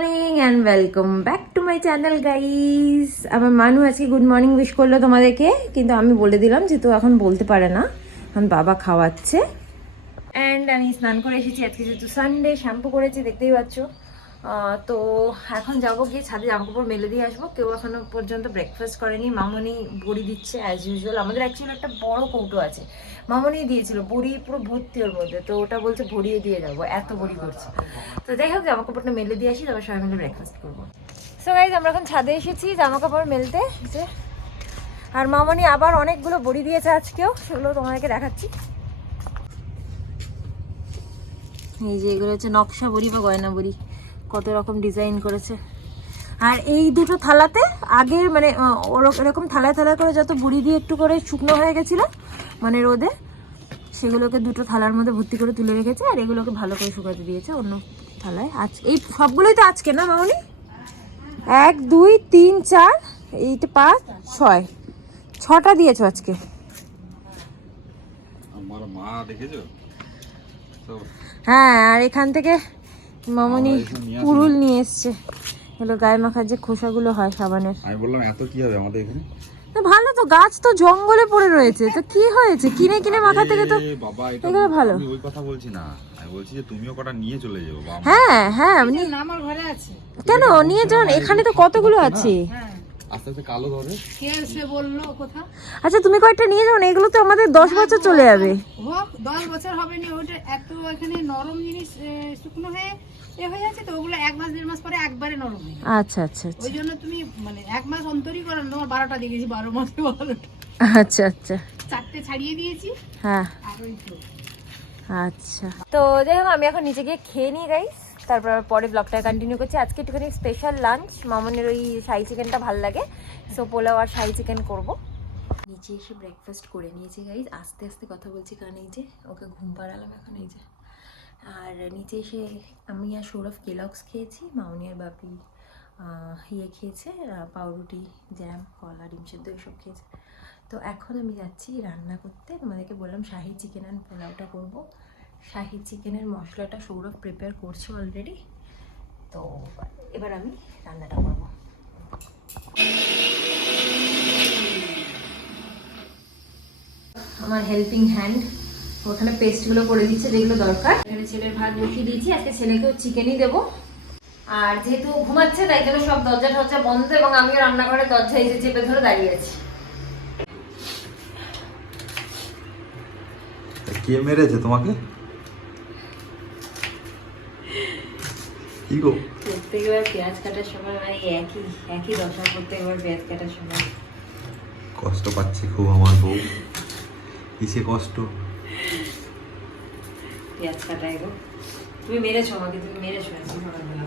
Morning and welcome back to my channel guys. আমার মানু আজকে গুড মর্নিং উইশ করলো তোমাদেরকে, কিন্তু আমি বলে দিলাম যে তো এখন বলতে পারে না, এখন বাবা খাওয়াচ্ছে। অ্যান্ড আমি স্নান করে এসেছি, আজকে যেহেতু সানডে, শ্যাম্পু করেছি দেখতেই পাচ্ছ। তো এখন যাবো গিয়ে ছাদে জামাকাপড় মেলে দিয়ে আসবো। কেউ এখনো পর্যন্ত ব্রেকফাস্ট করেনি। মামনি বড়ি দিচ্ছে অ্যাজ ইউজুয়াল। আমাদের অ্যাকচুয়ালি একটা বড় কৌটো আছে, মামনি দিয়েছিল বড়ি পুরো ভর্তি ওর মধ্যে, তো ওটা বলছে ভরিয়ে দিয়ে যাবো, এত বড়ি করছে। তো যাই হোক, জামাকাপড়টা মেলে দিয়ে আসি, তারপর সবাই মিলে ব্রেকফাস্ট করবো। সো গাইজ, আমরা এখন ছাদে এসেছি জামাকাপড় মেলতে, যে আর মামনি আবার অনেকগুলো বড়ি দিয়েছে আজকেও, সেগুলো তোমাদেরকে দেখাচ্ছি। এই যে এগুলো হচ্ছে নকশা বড়ি বা গয়না বড়ি, কত রকম ডিজাইন করেছে। আর এই দুটো থালাতে আগের মানে এরকম থালায় থালায় করে যত বুড়ি দিয়ে একটু করে শুকনো হয়ে গেছিলো মানে রোদে, সেগুলোকে দুটো থালার মধ্যে ভর্তি করে তুলে রেখেছে, আর এগুলোকে ভালো করে শুকাতে দিয়েছে অন্য থালায়। আজ এই সবগুলোই তো আজকে না মামনি? 1 2 3 4 এইটা 5 6 6টা দিয়েছো আজকে। আমার মা দেখেছো? হ্যাঁ, আর এখান থেকে মামনি পুরুল নিয়ে এসছে, এগুলো গায়ে মাখার যে খোসাগুলো হয় সাবানের। আমি বললাম এত কি হবে আমাদের এখানে, ভালো তো, গাছ তো জঙ্গলে পড়ে রয়েছে, তো কি হয়েছে, কিনে কিনে মাখা থেকে তো বাবা এটা ভালো। আমি ওই কথা বলছি না, আমি বলছি যে তুমিও কটা নিয়ে চলে যাও বাবা। হ্যাঁ হ্যাঁ, আমি আমার ঘরে আছে। কেন নিয়ে যান, এখানে তো কতগুলো আছে। আস্তে আস্তে কালো ধরে। কে সে বললো কথা? আচ্ছা তুমি কয়েকটা নিয়ে যাও না, এগুলো তো আমাদের 10 বছর চলে যাবে। হোক 10 বছর হবে না, ওটা এত এখানে নরম জিনিস শুকনো হয়ে হয়ে যাচ্ছে, তো ওগুলো 1 মাস 1.5 মাস পরে একবারে নরম হয়ে যায়। আচ্ছা আচ্ছা আচ্ছা, ওই জন্য তুমি মানে 1 মাস অন্তরই করো। তোমার 12টা দিয়ে গেছি, 12 মাসে 12টা। আচ্ছা আচ্ছা, 4টে ছাড়িয়ে দিয়েছি। হ্যাঁ আর ওই তো আচ্ছা। তো যাই হোক, আমি এখন নিচে গিয়ে খেয়ে নিই গাইস, তারপর পরে ব্লগটা কন্টিনিউ করছি। আজকে একটুখানি স্পেশাল লাঞ্চ, মামনের ওই শাহি চিকেনটা ভাল লাগে, সো পোলাও আর শাহি চিকেন করবো। নিচে এসে ব্রেকফাস্ট করে নিয়েছি গাইস, আস্তে আস্তে কথা বলছি কারণ এই যে ওকে ঘুম পাড়ালাম এখন, এই যে। আর নিচে এসে আমি আর সৌরভ কেলগস খেয়েছি, মামনি আর বাপি খেয়েছে পাউরুটি, জ্যাম, কলা, ডিম সেদ্ধ এসব খেয়েছে। তো এখন আমি যাচ্ছি রান্না করতে। তোমাদেরকে বললাম শাহি চিকেন অ্যান্ড পোলাওটা করব। শাহি চিকেনের মশলাটা সৌরভ প্রিপেয়ার করছে অলরেডি, তো এবার আমি রান্নাটা করব। আমার হেল্পিং হ্যান্ড ওখানে পেস্টগুলো করে দিচ্ছে যেগুলো দরকার। এখানে ছেলের ভাত বসিয়ে দিয়েছি, আজকে ছেলেকেও চিকেনই দেবো। আর যেহেতু ঘুমাচ্ছে তাই জন্য সব দরজা টরজা বন্ধ, এবং আমিও রান্নাঘরের দরজা এই যে চেপে ধরে দাঁড়িয়ে আছি। কে মেরেছে তোমাকে? কি গো? প্রত্যেকবার পেঁয়াজ কাটার সময় মানে একই দশা, প্রত্যেকবার পেঁয়াজ কাটার সময় কষ্ট পাচ্ছে খুব আমার বউ। কিসে কষ্ট? পেঁয়াজ কাটাই গো। তুমি মেরেছো আমাকে, তুমি মেরেছো সকালবেলা।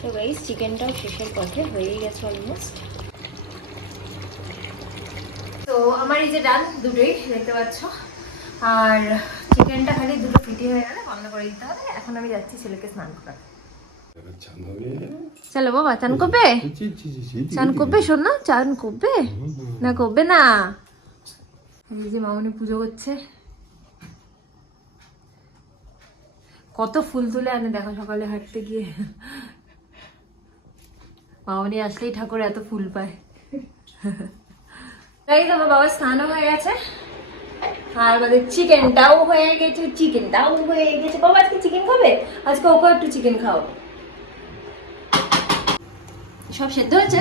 তো গাইস, চিকেনটাও শেষের পথে হয়েই গেছে অলমোস্ট। তো আমার এই যে ডাল দুটোই দেখতে পাচ্ছ, আর চিকেনটা খালি দুটো ফিটি হয়ে গেলে বন্ধ করে দিতে হবে। এখন আমি যাচ্ছি ছেলেকে স্নান করাতে। চলো বাবা, চান করবে? চান করবে শোন, চান করবে না? করবে না? এই যে মামনি পুজো করছে, কত ফুল তুলে আনে দেখো সকালে হাঁটতে গিয়ে। মামনি আসলেই ঠাকুর এত ফুল পায়। তাই তো আমার বাবার স্নানও হয়ে গেছে, আর আমাদের চিকেনটাও হয়ে গেছে। বাবা আজকে চিকেন খাবে? আজকে ওকে একটু চিকেন খাও। সব সেদ্ধ হয়েছে?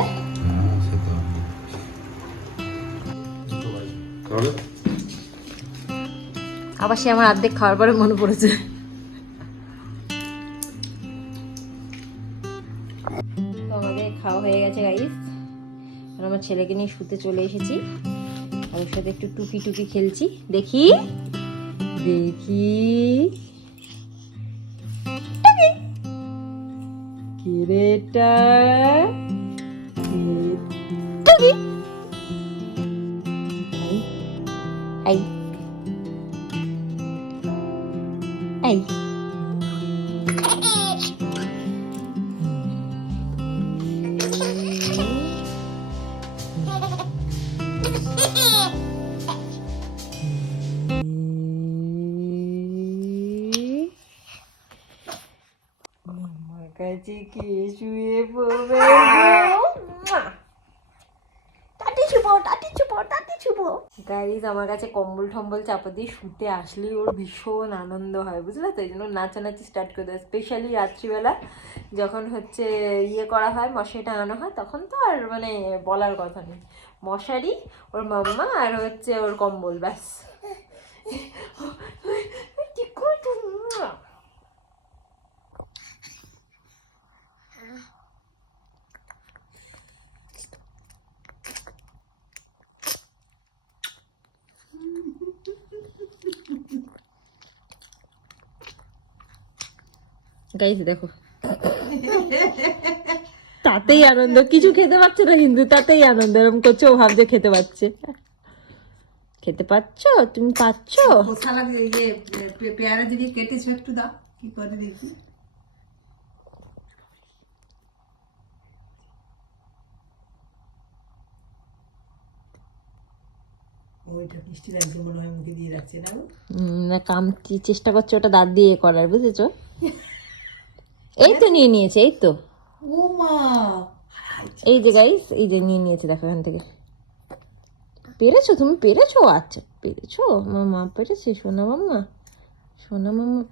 আবার সে আমার অর্ধেক খাওয়ার পরে মনে পড়েছে। তো আমাদের খাওয়া হয়ে গেছে গাইস, আর আমার ছেলেকে নিয়ে শুতে চলে এসেছি, আর ওর সাথে একটু টুকি খেলছি। দেখি কিরেটা টুকি আই আই। কাছে কে শুয়ে পড়বে টাটি ছুপো গাইজ আমার কাছে কম্বল টম্বল চাপা দিয়ে শুতে আসলেই ওর ভীষণ আনন্দ হয়, বুঝলে তো? এই জন্য নাচানাচি স্টার্ট করে দেয়, স্পেশালি রাত্রিবেলা যখন হচ্ছে ইয়ে করা হয়, মশারি টাঙানো হয়, তখন তো আর মানে বলার কথা নেই। মশারি, ওর মাম্মা আর হচ্ছে ওর কম্বল, ব্যাস। গাইজ দেখো, তাতেই আনন্দ, কিছু খেতে পাচ্ছে না কিন্তু তাতেই আনন্দ, এরকম করছে, ও ভাবছে খেতে পাচ্ছে। খেতে পাচ্ছ? তুমি পাচ্ছ? পেয়ারা যদি কেটেছো একটু দাও, কি করে দেখি। ওইটা মিষ্টি লাগছে মনে হয়, মুখে দিয়ে রাখছে না। না, চেষ্টা করছে ওটা দাঁত দিয়ে করার, বুঝেছো? এই তো নিয়ে নিয়েছে, এই তো, ও মা, এই যে গাইস, এই যে নিয়ে নিয়েছে, দেখো এখান থেকে। পেরেছো? তুমি পেরেছো? আচ্ছা পেরেছো, মামা পেরেছে, সোনা মাম্মা, সোনা মাম্মা।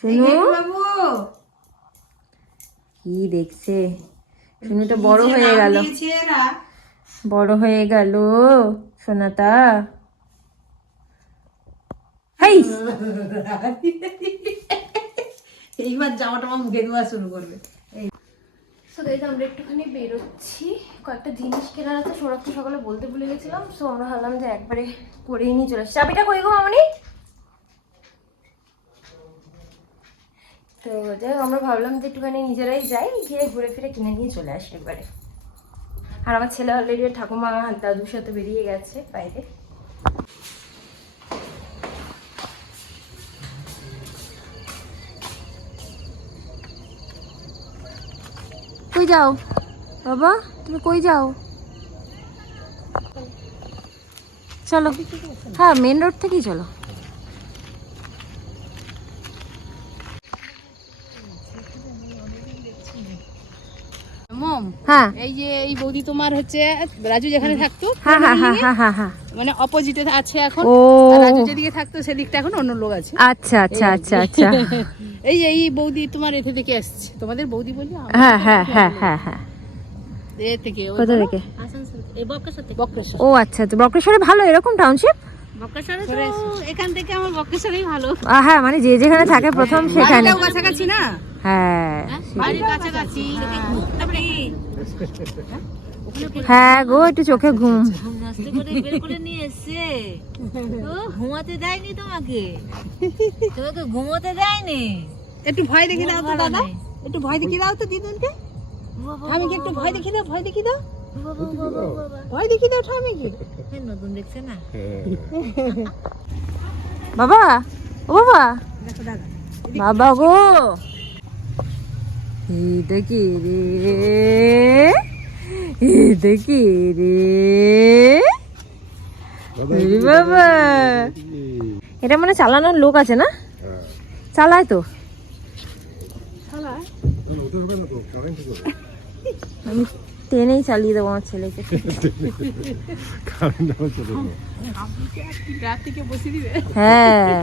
শুনু কি দেখছে? শুনুটা বড় হয়ে গেল, বড় হয়ে গেল সোনাটা। হেই, এইবার জামাটা আমার মুখে দেওয়া শুরু করবে। সো গাইস আমরা একটুখানি বেরোচ্ছি, কয়েকটা জিনিস কেনার আছে, সৌরভ তো সকালে বলতে ভুলে গেছিলাম। সো আমরা ভাবলাম যে একবারে করেই নিয়ে চলে আসি। চাবিটা কই গো মামনি? তো যাই হোক, আমরা ভাবলাম যে একটুখানি নিজেরাই যাই, গিয়ে ঘুরে ফিরে কিনে নিয়ে চলে আসি একবারে। আর আমার ছেলে অলরেডি ঠাকুমা দাদুর সাথে বেরিয়ে গেছে বাইরে। কই যাও বাবা, তুমি কই যাও? চলো, হ্যাঁ মেন রোড থেকেই চলো। মম, হ্যাঁ এই যে এই বৌদি তোমার হচ্ছে রাজু যেখানে থাকতো, হ্যাঁ হ্যাঁ হ্যাঁ হ্যাঁ হ্যাঁ হ্যাঁ, মানে অপোজিটে আছে এখন। ও আর রাজু যেদিকে থাকতো সেদিকটা এখন অন্য লোক আছে। আচ্ছা আচ্ছা আচ্ছা আচ্ছা, এই যে এই বৌদি তোমার এতে থেকে আসছে, তোমাদের বৌদি বলি, হ্যাঁ হ্যাঁ হ্যাঁ হ্যাঁ হ্যাঁ। এ থেকে কোথা থেকে? বক্রেশ্বর। ও আচ্ছা, তো বক্রেশ্বরে ভালো এরকম টাউনশিপ? বক্রেশ্বরে তো এখান থেকে আমার বক্রেশ্বরেই ভালো। হ্যাঁ মানে যে যেখানে থাকে প্রথম সেখানে। বাড়িটাও কাছাকাছি না? হ্যাঁ বাড়ির কাছাকাছি। হ্যাঁ গো, একটু চোখে ঘুম। ঘুমাতে দেয়নি তোমাকে, তোমাকে ঘুমোতে দেয়নি। একটু ভয় দেখি দাও তো দাদা, একটু ভয় দেখি দাও তো দিদুনকে। আমি কি একটু ভয় দেখি দাও, ভয় দেখি দাও, ভয় দেখি দাও আমি কি নতুন দেখছে না। বাবা, ও বাবা, দেখো দাদা, বাবা গো, এটা কি রে, এটা কি রে বাবা? এটা মানে চালানোর লোক আছে না? চালায় তো, আমি টেনেই চালিয়ে দেবো আমার ছেলেকে। রাত্রিকে বসিয়ে দিবে। হ্যাঁ,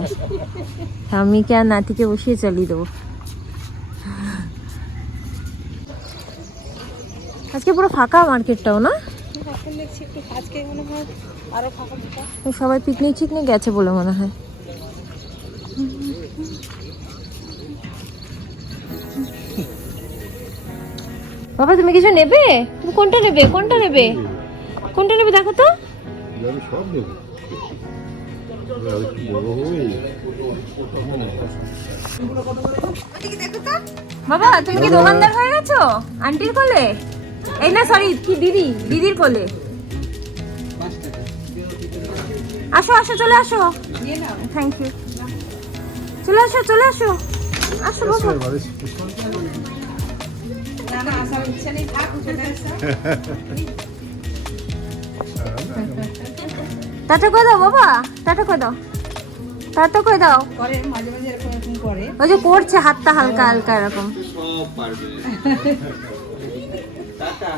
স্বামীকে আর নাতিকে বসিয়ে চালিয়ে দেবো। আজকে পুরো ফাঁকা মার্কেটটাও না, একটু আজকে মনে হয় আরো ফাঁকা ফাঁকা। সবাই পিকনিক টিকনিক গেছে বলে মনে হয়। বাবা তুমি কিছু নেবে? তুমি কোনটা নেবে, কোনটা নেবে, কোনটা নেবে দেখো তো। বাবা তুমি কি দোকানদার হয়ে গেছো আন্টির কোলে? এই না সরি, কি দিদির কোলে। আসো আসো, চলে আসো, থ্যাংক ইউ, চলে আসো চলে আসো, আসো বাবা। না না, আসার ইচ্ছা নেই, থাক চলে আসো। টাটা করে দাও বাবা, টাটা করে দাও, টাটা করে দাও। করে মাঝে মাঝে এরকম এরকম করে। ওই যে করছে হাতটা হালকা হালকা এরকম। সব পারবে। টাটা।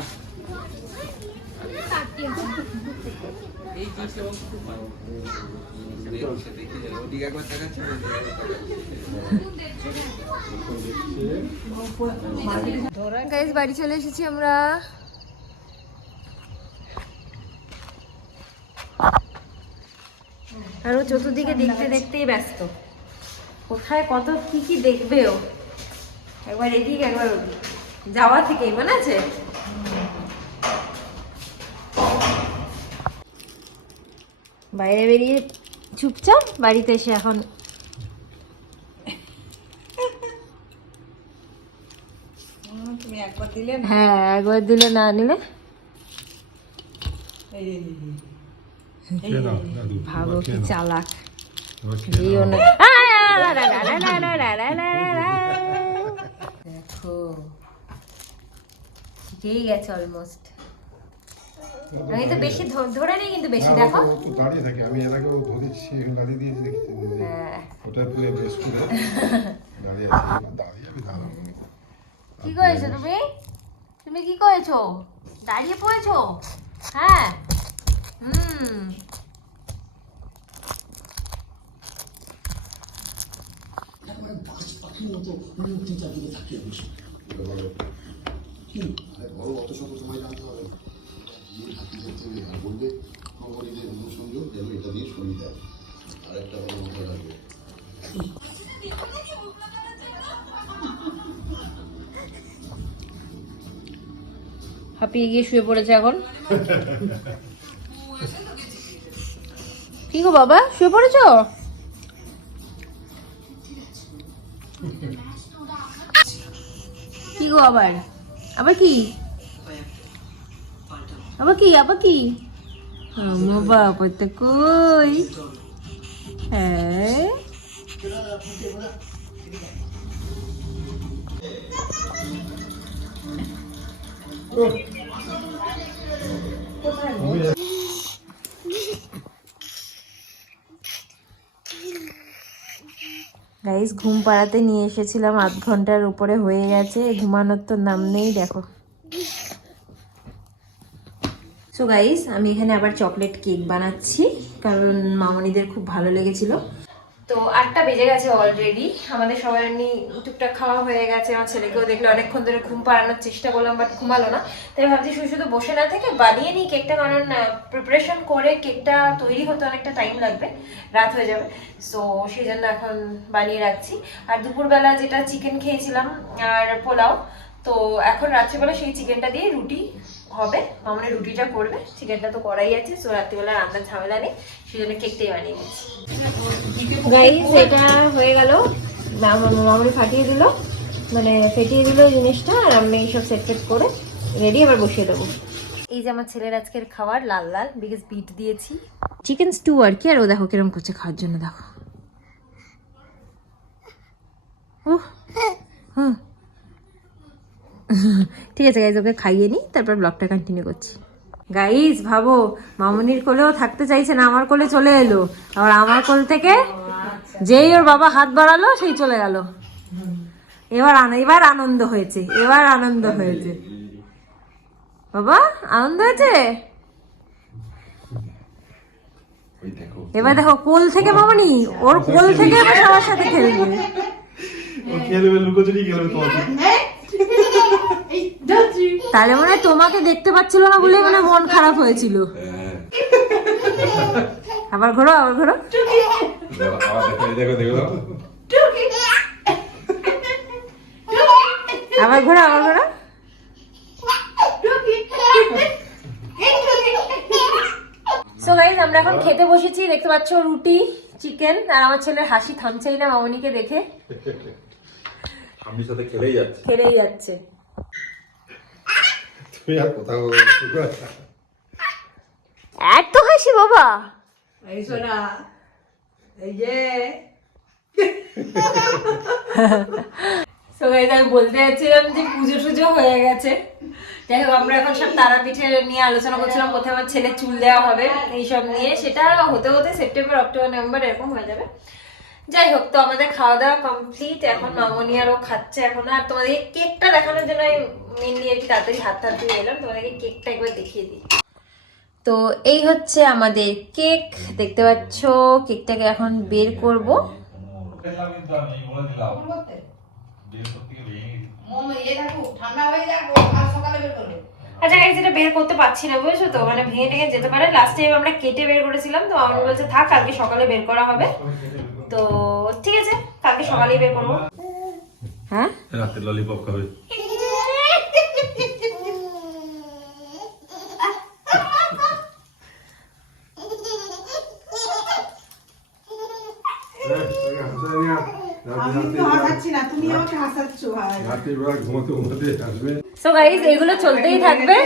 গাইস বাড়ি চলে এসেছি আমরা। আর ও চতুর্দিকে দেখতে দেখতেই ব্যস্ত, কোথায় কত কি কি দেখবে ও, একবার এদিক একবার ওদিক, যাওয়া থেকেই মনে আছে। বাইরে বেরিয়ে চুপচাপ, বাড়িতে এসে এখন তুমি একবার দিলে না। হ্যাঁ একবার দিলে না নিলে এই এই, এই, ভাবো কি চালাক। দেখো ঠিকই গেছে অলমোস্ট। আমি তো বেশি ধরে নেই কিন্তু বেশি, দেখো ও তো দাঁড়িয়ে থাকে, আমি এর আগেও ধরেছি, এখানে দাঁড়িয়ে দিয়েছি দেখছি। হ্যাঁ। ওটা প্লে বেস করে দাঁড়িয়ে আছে, দাঁড়িয়ে আমি দাঁড়াবো। কি করেছো তুমি? তুমি কি করেছো? দাঁড়িয়ে পড়েছো? হ্যাঁ। বড় অত শত সময় জানতে হবে না। গিয়ে হাতি ধরতে হবে আর বলবে কোম্পানিদের সংযোগ যেন এটা দিয়ে সরিয়ে দেয়, আর একটা বড় মাথায় রাখবে। হাঁপিয়ে গিয়ে শুয়ে পড়েছে এখন। কি গো বাবা, শুয়ে পড়েছো? কি গো আবার আবার কি আবার কি আবার কি? আমার বাবা তো কই? হ্যাঁ গাইস ঘুম পাড়াতে নিয়ে এসেছিলাম, 8 ঘন্টার উপরে হয়ে গেছে, ঘুমানোর তো নাম নেই। দেখো সো গাইস আমি এখানে আবার চকলেট কেক বানাচ্ছি, কারণ মামনিদের খুব ভালো লেগেছিল। তো 8টা বেজে গেছে অলরেডি, আমাদের সবার এমনি টুকটাক খাওয়া হয়ে গেছে। আমার ছেলেকেও দেখলে অনেকক্ষণ ধরে ঘুম পাড়ানোর চেষ্টা করলাম, বাট ঘুমালো না। তাই ভাবছি শুধু শুধু বসে না থেকে বানিয়ে নিই কেকটা, কারণ প্রিপারেশন করে কেকটা তৈরি হতে অনেকটা টাইম লাগবে, রাত হয়ে যাবে। সো সেই জন্য এখন বানিয়ে রাখছি। আর দুপুরবেলা যেটা চিকেন খেয়েছিলাম আর পোলাও, তো এখন রাত্রিবেলা সেই চিকেনটা দিয়ে রুটি হবে, মামনি রুটিটা করবে, চিকেনটা তো করাই আছে। সো রাত্রিবেলা রান্নার ঝামেলা নেই, সেই জন্য কেকটাই বানিয়ে নিচ্ছি। গাইস এটা হয়ে গেল, মামনি ফাটিয়ে দিল, মানে ফেটিয়ে দিল জিনিসটা, আর আমি সব সেট ফেট করে রেডি, আবার বসিয়ে দেবো। এই যে আমার ছেলের আজকের খাবার, লাল লাল বিকজ বিট দিয়েছি, চিকেন স্টু আর কি। আর ও দেখো কিরম করছে খাওয়ার জন্য, দেখো। হুম ঠিক আছে গাইজ, ওকে খাইয়ে নিই, তারপর ব্লগটা কন্টিনিউ করছি। গাইজ ভাবো, মামনির কোলেও থাকতে চাইছে না, আমার কোলে চলে এলো। আবার আমার কোল থেকে যেই ওর বাবা হাত বাড়ালো সেই চলে গেল। এবার আনন্দ হয়েছে, এবার আনন্দ হয়েছে। বাবা আনন্দ হয়েছে। এবার দেখো কোল থেকে মামনি, ওর কোল থেকে এবার সবার সাথে খেলবে। খেলবে, লুকোচুরি খেলবে তোমাকে। তাহলে মনে হয় তোমাকে দেখতে পাচ্ছিল না বলে মানে মন খারাপ হয়েছিল। আবার ঘোরো, আবার ঘোরো, আবার ঘোরো, আবার ঘোরো। সো গাইস আমরা এখন খেতে বসেছি, দেখতে পাচ্ছ রুটি চিকেন, আর আমার ছেলের হাসি থামছেই না মামনিকে দেখে, আমি সাথে খেলেই যাচ্ছে, খেলেই যাচ্ছে। তুমি আর কোথাও এত হাসি বাবা। এই শোনা, এই যে তো গাইস আমি বলতে যাচ্ছিলাম যে পুজো টুজো হয়ে গেছে। যাই হোক আমরা এখন সব তারাপীঠে নিয়ে আলোচনা করছিলাম, কোথায় আমার ছেলে চুল দেওয়া হবে এইসব নিয়ে। সেটা হতে হতে সেপ্টেম্বর, অক্টোবর, নভেম্বর এরকম হয়ে যাবে। যাই হোক, তো আমাদের খাওয়া দাওয়া কমপ্লিট। এখন মামনি আরও খাচ্ছে এখন। আর তোমাদেরকে কেকটা দেখানোর জন্য আমি মেনলি আর কি তাড়াতাড়ি হাত ধুয়ে এলাম, তোমাদেরকে কেকটা একবার দেখিয়ে দিই। তো এই হচ্ছে আমাদের কেক, দেখতে পাচ্ছ। কেকটাকে এখন বের করব। আচ্ছা গাইস, এটা বের করতে পারছি না, বুঝেছো তো, মানে ভেঙে টেঙে যেতে পারে। লাস্ট টাইম আমরা কেটে বের করেছিলাম, তো আমার বলছে থাক কালকে সকালে বের করা হবে। তো ঠিক আছে, কালকে সকালেই বের করবো। হ্যাঁ, রাতে ললিপপ খাবে। আমি তো হাসাচ্ছি না, তুমি আমাকে হাসাচ্ছো ভাই। সো গাইস এগুলো চলতেই থাকবে,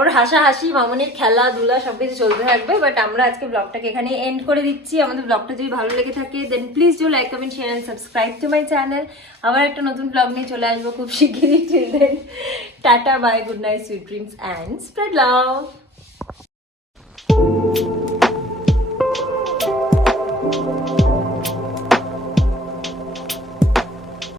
ওর হাসাহাসি, মামনির খেলাধুলা সবকিছু চলতে থাকবে। বাট আমরা আজকে ব্লগটাকে এখানে এন্ড করে দিচ্ছি। আমাদের ব্লগটা যদি ভালো লেগে থাকে then please do like, comment, share and subscribe to my channel. আবার একটা নতুন ব্লগ নিয়ে চলে আসবো খুব শিগগিরই। Till then tata, bye, good night, sweet dreams and spread love.